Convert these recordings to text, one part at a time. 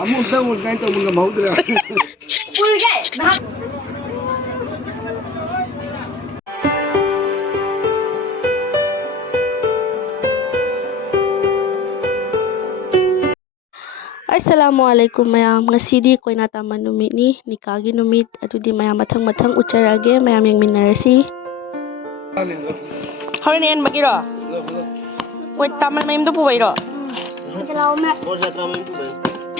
Assalamualaikum mayam, ngasidi koina taman numit ni nikagi numit adudi mayam mathang ucharage mayam yengminarasi. Horen en bagiro. Koi taman mayam do pubairo.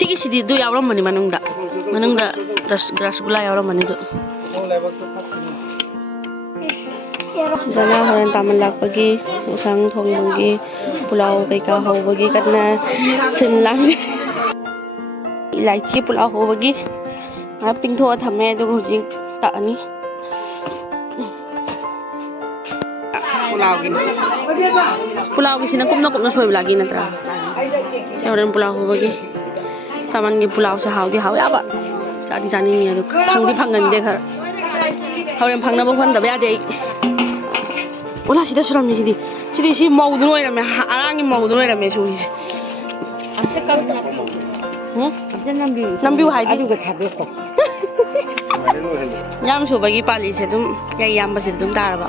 Sigi sidi du yawram mani manungda rasgulla yawram mani du. Dana horen taman lakpagi usang thongbagi pulau kaika hawbagi katna sinlang Ilaichi pulau hawbagi tingtho thame du hujik taani pulau gi sina kumna soi lagi natra horen pulau hawbagi taman gi pulau sa hawdi hawya chani ni adu phangan de khar horen phangna bo khon da ya de Ola sida surami sidi si maudu noirame arangi maudu noirame suri nambiu haidi aduga thabeko yam subagi pali se dum yam ba se dum daraba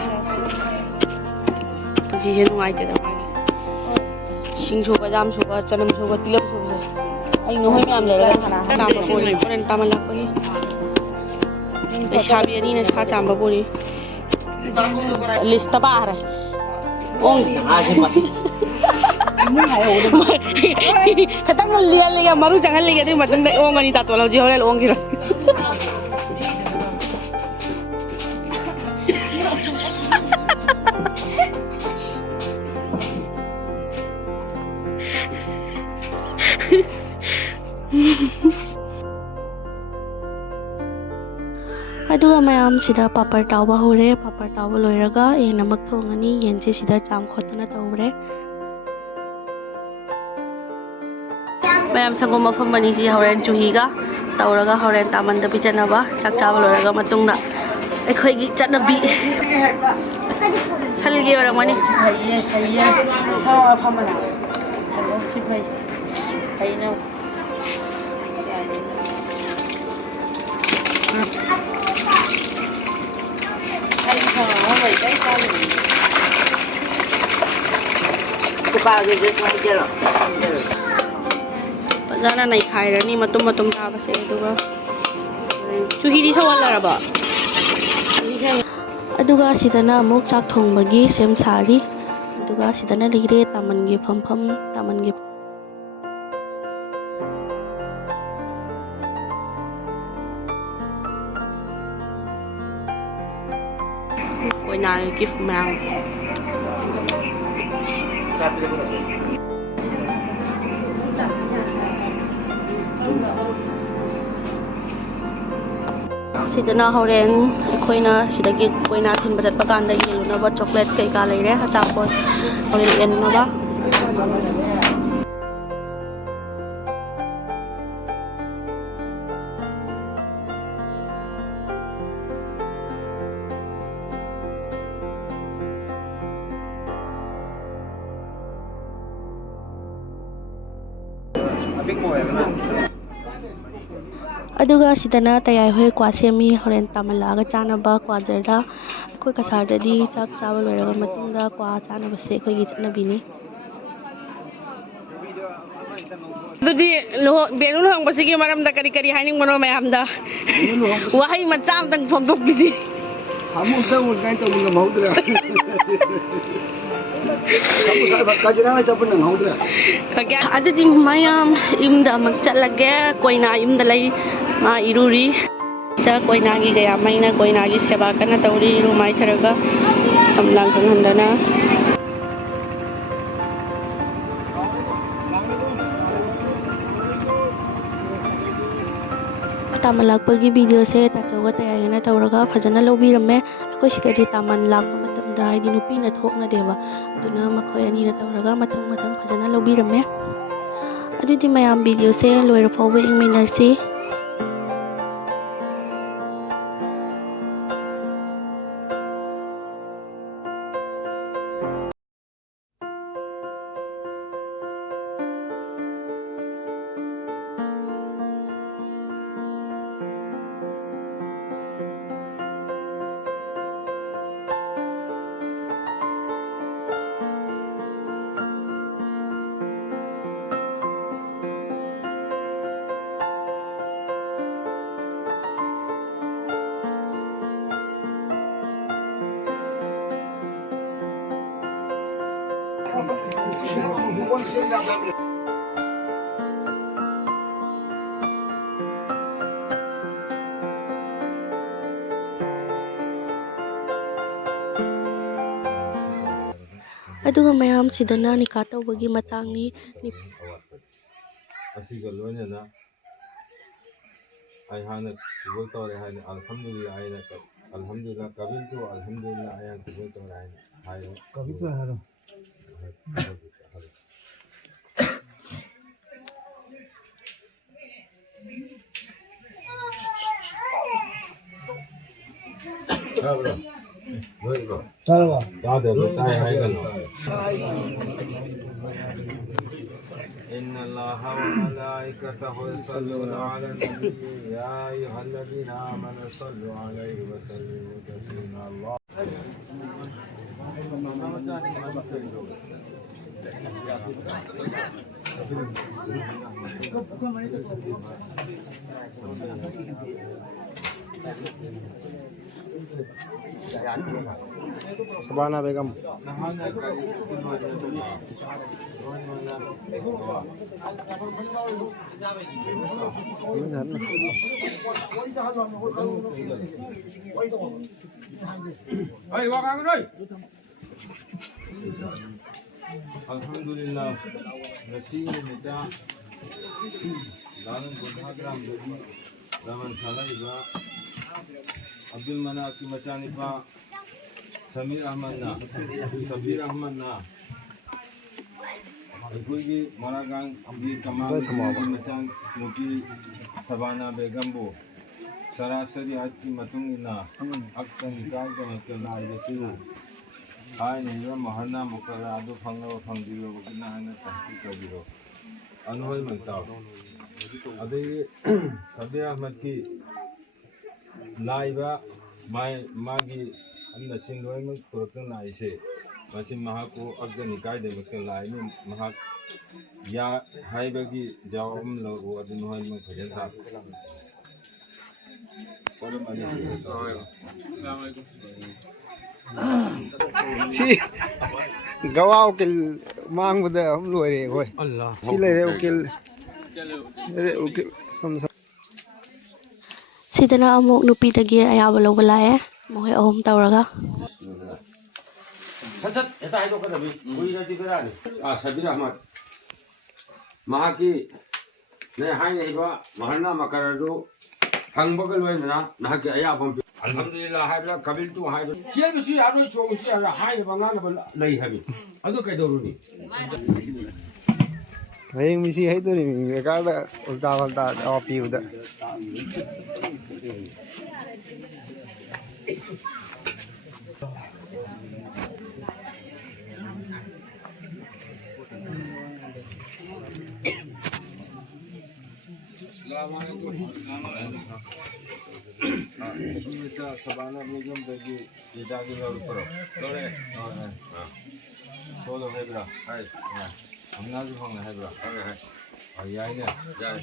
ji je nuai te da sing suba jam suba chanam suba tilam suba ai no hoi yam le la chamba pori poren tamala pagi shabi ani na sa chamba pori lista bahar ong katang liya maru jangan liya di matang dai ong ani tatwa lauji hole ong kira Aduga mayam sida papar tauba hore papar tauba loiraga namak thongani yense sida cham khotna tawre mayam sangom mafam bani si horen chuhiga tawraga horen tamanda pijanaba chak chaba loiraga matungda ekhoi gi chanabi salgi oramani hayya sawa phamana chalo sikhoi hayna Pazana nai khai rani matum ta base aduga chuhiri sawallaraba aduga sidana amuk chak thongbagi sem sari aduga sidana ligire tamangi phampham tamangi koina gift mau sidana horen koina sidagi koina thin bajat pakan da yeluna ba chocolate kai ka leire achapot horen enna ba aduga sidana tayai hoi kwasemi horen tamalaga chanaba kwajarda koi kasardadi chak chaba loiraga matungda kwa chanaba se koi gi chanabini dudi lo benul hong basigi maramda kari haining mono mayamda wahai macam tang phokdok bisi samudra ulgai to munga maudra kagya adadi mayam imda magchalage koina imda lai ma iruri da koina gi gaya maina koina gi seba kana tauri ru mai tharaga samlang khang handana taman lakpagi video se tachoga tayagana tawraga phajana lobirame akoi sidadi taman lakpa matamda haidi nupi na thokna deba aduna makhoi ani na tawraga mathang phajana lobirame adudi mayam video se loira fawbe ingminarsi ꯑꯗꯨꯒ ꯃꯌꯥꯝꯁꯤꯗꯅ ꯅꯤꯀꯥ ꯇꯧꯕꯒꯤ ꯃꯇꯥꯡꯅꯤ ꯑꯁꯤꯒ ꯂꯣꯏꯅꯅ ꯑꯩ ꯍꯥꯟꯅ ꯁꯨꯕꯜ ꯇꯧꯔꯦ ꯍꯥꯏꯅ ꯑꯜꯍꯝꯗꯨꯂꯤꯜꯂꯥ ꯑꯩꯅ ꯑꯜꯍꯝꯗꯨꯂꯤꯜꯂꯥ ꯀꯕꯤꯜꯇꯨ ꯑꯜꯍꯝꯗꯨꯂꯤꯜꯂꯥ ꯑꯩꯅ ꯁꯨꯕꯜ ꯇꯧꯔꯦ ꯍꯥꯏꯅ ꯍꯥꯏꯔꯣ ꯀꯕꯤꯜꯇꯨ ꯍꯥꯏꯔꯣ ꯆꯥꯕ꯭ꯔꯣ ꯂꯣꯏꯕ꯭ꯔꯣ ꯆꯥꯔꯕ ꯆꯥꯗꯕ ꯇꯥꯏ ꯍꯥꯏꯒꯅꯨ إن الله وملائكته يصلون على النبي يا أيها الذين آمنوا صلوا عليه وسلموا تسليما الله Sabana Begum. Alhamdulillah, nasibu nita, dalam berhadram jadi, zaman salah iba, Abdul Manak macam iba, Samir Ahmad na, Sabir Ahmad na, ikutgi Maragang Abdul Kamal macam Muki Sabana Begambo, Sarasari hati matungina, Aksan kau dengan kenal itu. Hai nih, maharna mukara adu fangga fanggiro, kita hanya tahti kabiro. Anu hal mentau. Ada Sabir Ahmad ki laiba, magi anda sindoi mak kurang lai se. Masih mahaku agak nikai deh makan lai ni mahak ya hai bagi jawab lo adu hal mak kerja tak. Kalau mana? Assalamualaikum. Si gawa ukil mang bada hum loire hoy Allah si lere ukil sidana amuk nupidagi ayaba lawba lae mohe ahum tawraga Sat eta hayo kada bi kuira di berani Sabir Ahmad mahaki ne hai ne ba maharna makaradu hangbagal wena nahaki ayabam Alhamdulillah hai bla kabil tu hai bla sial bisi aro chong si ara hai bangana bla lai habi adu kai doruni hayeng misi hay to ni ka da ulta ulta api uda Assalamualaikum. Kita Sabana Begum bagi kita di luar pura. Lore. Solo hebra. Hai. Amna ju hong hebra. Hai. Ayai ne. Jai.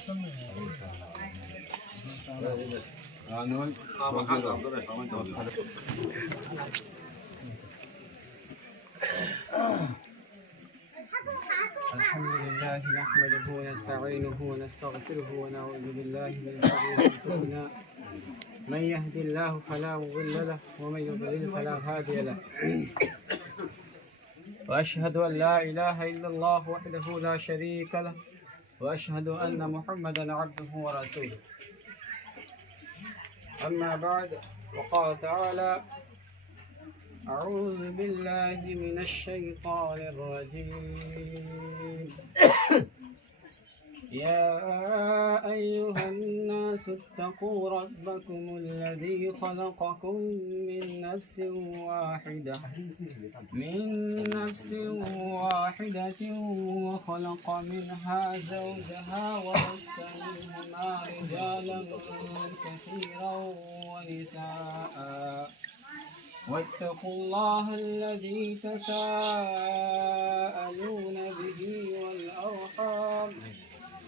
Noi. الحمد لله نحمده ونستعينه ونستغفره ونعوذ بالله من شرور انفسنا من يهد الله فلا مضل له ومن يضلل فلا هادي له واشهد ان لا اله الا الله وحده لا شريك له واشهد ان محمدا عبده ورسوله اما بعد وقال تعالى أعوذ بالله من الشيطان الرجيم يا أيها الناس اتقوا ربكم الذي خلقكم من نفس واحدة وخلق منها زوجها وبث منهما رجالا كثيرا ونساء واتقوا الله الذي تساءلون به والأرحام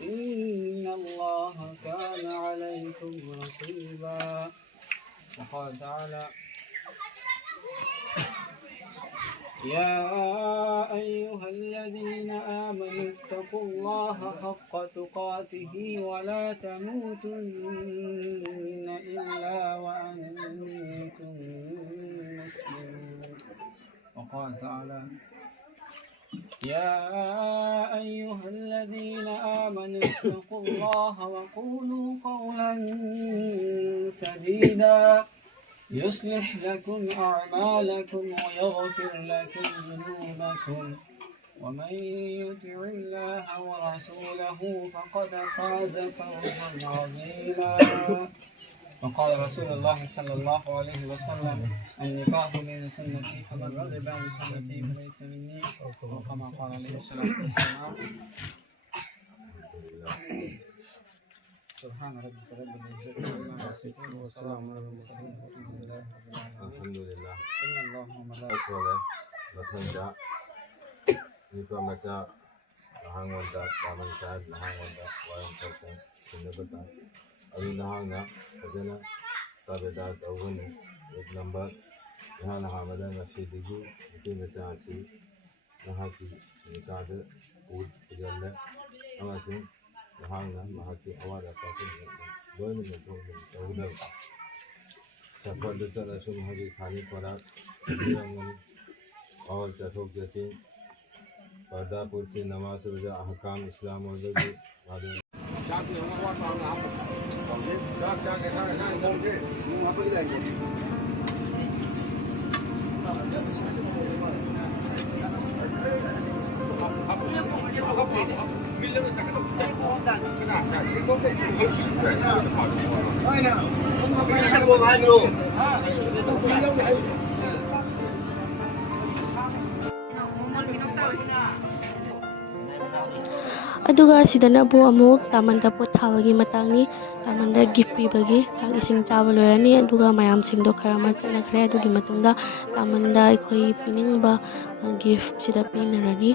إن الله كان عليكم رقيبا وقال تعالى يا أيها الذين آمنوا اتقوا الله حق تقاته ولا تموتن إلا وأنتم مسلمون. وقال تعالى يا أيها الذين آمنوا اتقوا الله وقولوا قولا سديدا يصلح لكم أعمالكم ويغفر لكم ذنوبكم ومن يطع الله ورسوله فقد فاز فوزا عظيما. وقال رسول الله صلى الله عليه وسلم النكاح من سنتي فمن رغب عن سنتي فليس مني وكما قال عليه الصلاة والسلام. سبحان ربك رب العزة عما يصفون وسلام على المرسلين والحمد لله رب العالمين. Alhamdulillah. إن الله وملائكته Mathanda Nipa Macha Lahangwanda Raman Sahib Lahangwanda Wayan Kotan Sindabata Ayu Lahanga Fajana Tabeda Tawani Ek number Yahan Hamada Nashidigi Nipi Macha Asi Nahaki Nisada Ud Pujalla Amasin Lahanga Mahaki Awada Tafin Doini Metromin Tawudal Safar Dutta Rasul Haji Khani Parak Nirangani और चटोक जती पर्दा पुरसी नमाज रोजा अहकाम इस्लाम और जो आदि ꯑꯗꯨꯒ ꯁꯤꯗꯅꯕꯨ ꯑꯃꯨꯛ ꯇꯥꯃꯟꯗ ꯄꯣꯠ ꯊꯥꯕꯒꯤ ꯃꯇꯥꯡꯅꯤ. ꯇꯥꯃꯟꯗ ꯒꯤꯐ ꯄꯤꯕꯒꯤ ꯆꯥꯛ ꯏꯁꯤꯡ ꯆꯥꯕ ꯂꯣꯏꯔꯅꯤ. ꯑꯗꯨꯒ ꯃꯌꯥꯝꯁꯤꯡꯗꯣ ꯈꯔ ꯑꯃ ꯆꯠꯅꯈ꯭ꯔꯦ. ꯑꯗꯨꯒꯤ ꯃꯇꯨꯡꯗ ꯇꯥꯃꯟꯗ ꯑꯩꯈꯣꯏ ꯄꯤꯅꯤꯡꯕ ꯒꯤꯐ ꯁꯤꯗ ꯄꯤꯅꯔꯅꯤ.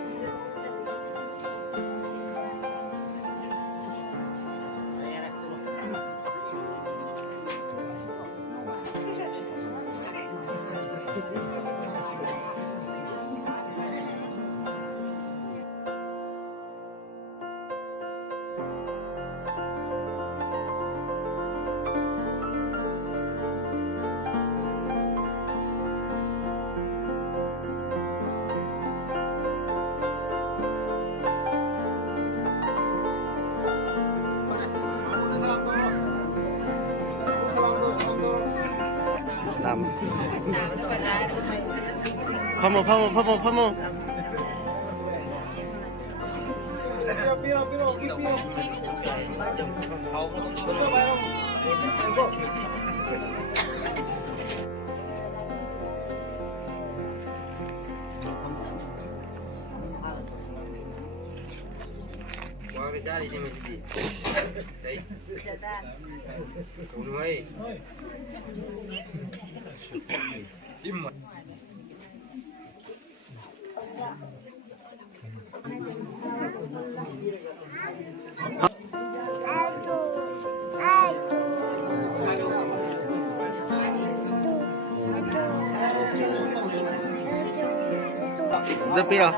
Vamos, vamos, vamos, vamos. Pira,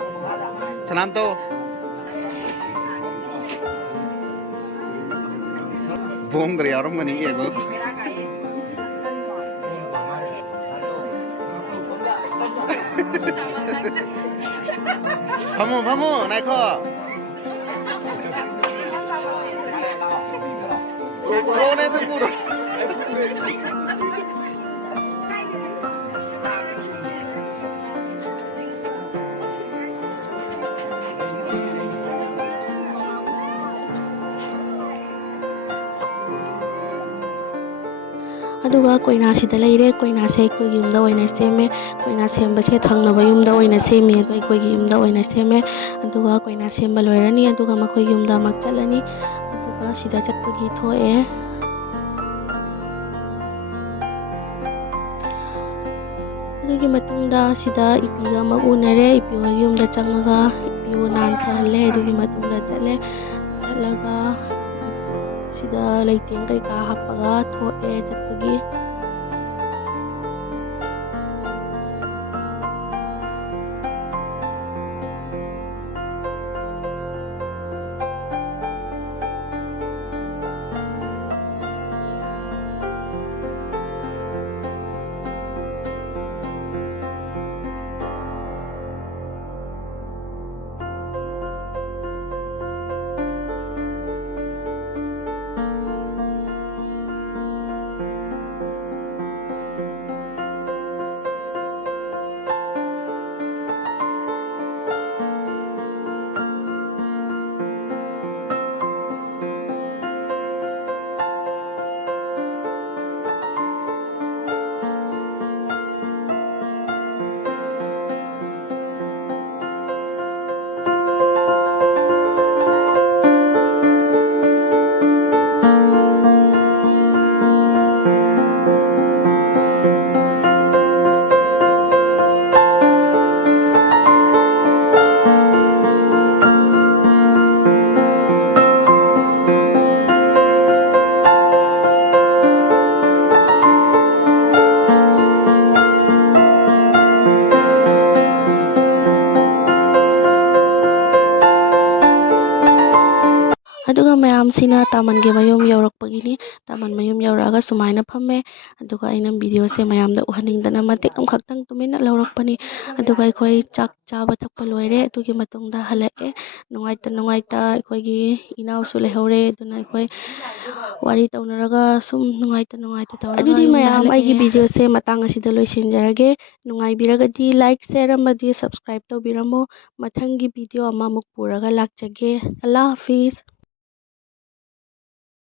salam to. Bom gari orang mana ni aku. Vamos, vamos, naik kau. Puro ni tu puro. ꯑꯗꯨꯒ ꯀꯣꯏꯅꯥꯁꯤꯗ ꯂꯩꯔꯦ. ꯀꯣꯏꯅꯥꯁꯦ ꯑꯩꯈꯣꯏꯒꯤ ꯌꯨꯝꯗ ꯑꯣꯏꯅ ꯁꯦꯝꯃꯦ. ꯀꯣꯏꯅꯥ ꯁꯦꯝꯕꯁꯦ ꯊꯪꯅꯕ ꯌꯨꯝꯗ ꯑꯣꯏꯅ ꯁꯦꯝꯃꯤ. ꯑꯗꯣ ꯑꯩꯈꯣꯏꯒꯤ ꯌꯨꯝꯗ ꯑꯣꯏꯅ ꯁꯦꯝꯃꯦ. ꯑꯗꯨꯒ ꯀꯣꯏꯅꯥ ꯁꯦꯝꯕ ꯂꯣꯏꯔꯅꯤ. ꯑꯗꯨꯒ ꯃꯈꯣꯏꯒꯤ ꯌꯨꯝꯗ ꯑꯃꯨꯛ ꯆꯠꯂꯅꯤ. ꯑꯗꯨꯒ ꯁꯤꯗ ꯆꯠꯄꯒꯤ ꯊꯣꯛꯑꯦ. ꯑꯗꯨꯒꯤ ꯃꯇꯨꯡꯗ ꯁꯤꯗ ꯏꯄꯤꯒ ꯑꯃ ꯎꯅꯔꯦ. ꯏꯄꯤ ꯍꯣꯏꯒꯤ ꯌꯨꯝꯗ ꯆꯪꯉꯒ ꯏꯄꯤꯕꯨ ꯅꯥꯟꯊꯍꯜꯂꯦ. ꯑꯗꯨꯒꯤ ꯃꯇꯨꯡꯗ ꯆꯠꯂꯒ sida ꯂꯩꯇꯦꯡ ꯀꯩꯀꯥ ꯍꯥꯞꯄꯒ ꯊꯣꯛꯑꯦ ꯆꯠꯄꯒꯤ ꯑꯁꯤꯅ ꯇꯥꯃꯟꯒꯤ ꯃꯌꯨꯝ ꯌꯧꯔꯛꯄꯒꯤꯅꯤ ꯇꯥꯃꯟ ꯃꯌꯨꯝ ꯌꯧꯔꯛꯑꯒ ꯁꯨꯃꯥꯏꯅ ꯐꯝꯃꯦ ꯑꯗꯨꯒ ꯑꯩꯅ ꯚꯤꯗꯤꯑꯣꯁꯦ ꯃꯌꯥꯝꯗ ꯎꯍꯟꯅꯤꯡꯗꯅ ꯃꯇꯦꯛ ꯑꯃꯈꯛꯇꯪ ꯇꯨꯃꯤꯟꯅ ꯂꯧꯔꯛꯄꯅꯤ ꯑꯗꯨꯒ ꯑꯩꯈꯣꯏ ꯆꯥꯛ ꯆꯥꯕ ꯊꯛꯄ ꯂꯣꯏꯔꯦ ꯑꯗꯨꯒꯤ ꯃꯇꯨꯡꯗ ꯍꯜꯂꯛꯑꯦ ꯅꯨꯡꯉꯥꯏꯇ ꯑꯩꯈꯣꯏꯒꯤ ꯏꯅꯥꯎꯁꯨ ꯂꯩꯍꯧꯔꯦ ꯑꯗꯨꯅ ꯑꯩꯈꯣꯏ ꯋꯥꯔꯤ ꯇꯧꯅꯔꯒ ꯁꯨꯝ ꯅꯨꯡꯉꯥꯏꯇ ꯇꯧꯔꯒ ꯑꯗꯨꯗꯤ ꯃꯌꯥꯝ ꯑꯩꯒꯤ ꯚꯤꯗꯤꯑꯣꯁꯦ ꯃꯇꯥꯡ ꯑꯁꯤꯗ ꯂꯣꯏꯁꯤꯟꯖꯔꯒꯦ ꯅꯨꯡꯉꯥꯏꯕꯤꯔꯒꯗꯤ ꯂꯥꯏꯛ ꯁꯦꯌꯔ ꯑꯃꯗꯤ ꯁꯕꯁꯀ꯭ꯔꯥꯏꯕ ꯇꯧꯕꯤꯔꯝꯃꯣ ꯃꯊꯪꯒꯤ ꯚꯤꯗꯤꯑꯣ ꯑꯃꯃꯨꯛ ꯄꯨꯔꯒ ꯂꯥꯛꯆꯒꯦ ꯑꯜꯂꯥ ꯍꯥꯐꯤꯖ